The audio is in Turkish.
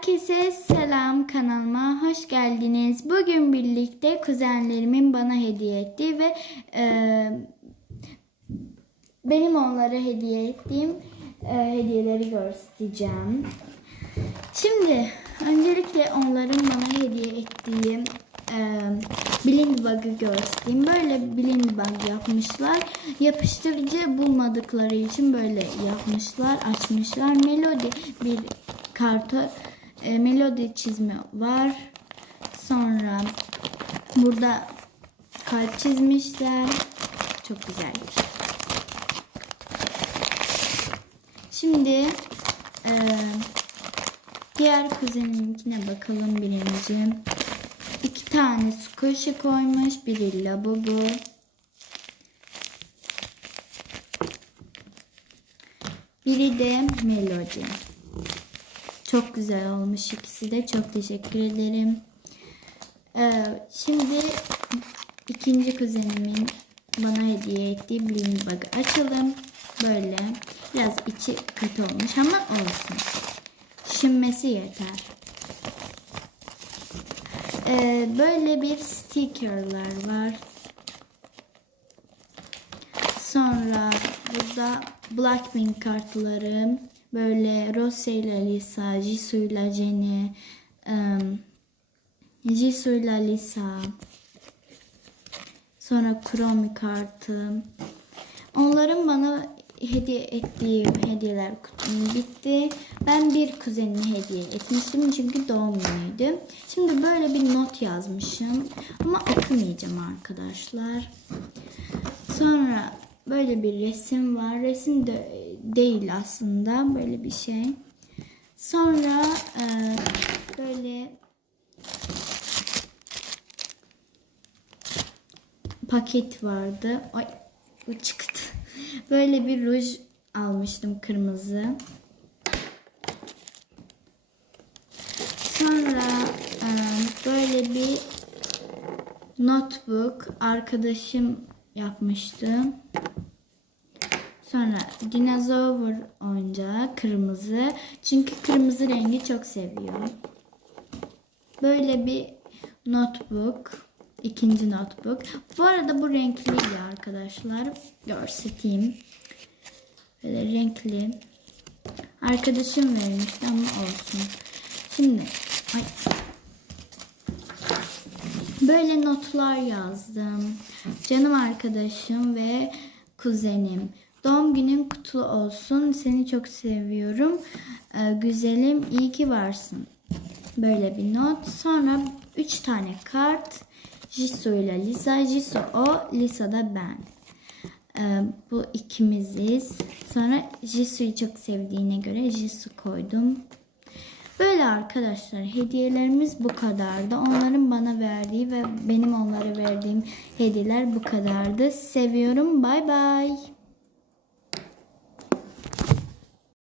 Herkese selam kanalıma hoş geldiniz. Bugün birlikte kuzenlerimin bana hediye ettiği ve e, benim onlara hediye ettiğim e, hediyeleri göstereceğim. Şimdi öncelikle onların bana hediye ettiği e, blind bug'ı göstereyim. Böyle blind bug yapmışlar. Yapıştırıcı bulmadıkları için böyle yapmışlar, açmışlar. Melody bir karta e, melodi çizimi var. Sonra burada kalp çizmişler. Çok güzel. Şimdi e, diğer kuzeniminkine bakalım birinci. İki tane squishy koymuş. Biri labubu. Biri de melodi. Çok güzel olmuş ikisi de. Çok teşekkür ederim. Ee, şimdi ikinci kuzenimin bana hediye ettiği Bling Bug'ı açalım. Böyle. Biraz içi kötü olmuş ama olsun. Şinmesi yeter. Ee, böyle bir stickerlar var. Sonra burada Blackpink kartları. Böyle Rose ile Lisa, Jisoo ile Jennie, um, Jisoo ile Lisa. Sonra Chromie kartı. Onların bana hediye ettiği hediyeler kutum bitti. Ben bir kuzenine hediye etmiştim çünkü doğum günüydü. Şimdi böyle bir not yazmışım ama okumayacağım arkadaşlar. Sonra böyle bir resim var. Resim de değil aslında böyle bir şey. Sonra e, böyle paket vardı. Ay bu çıktı. Böyle bir ruj almıştım kırmızı. Sonra e, böyle bir notebook arkadaşım yapmıştı. Sonra dinozor oyuncağı kırmızı. Çünkü kırmızı rengi çok seviyor. Böyle bir notebook. ikinci notebook. Bu arada bu renkliydi arkadaşlar. Göstereyim. Böyle renkli. Arkadaşım vermişti ama olsun. Şimdi ay, böyle notlar yazdım. Canım arkadaşım ve kuzenim. Doğum günün kutlu olsun. Seni çok seviyorum. Ee, güzelim iyi ki varsın. Böyle bir not. Sonra 3 tane kart. Jisoo ile Lisa. Jisoo o, Lisa da ben. Ee, bu ikimiziz. Sonra Jisoo'yu çok sevdiğine göre Jisoo koydum. Böyle arkadaşlar hediyelerimiz bu kadardı. Onların bana verdiği ve benim onlara verdiğim hediyeler bu kadardı. Seviyorum. Bay bay.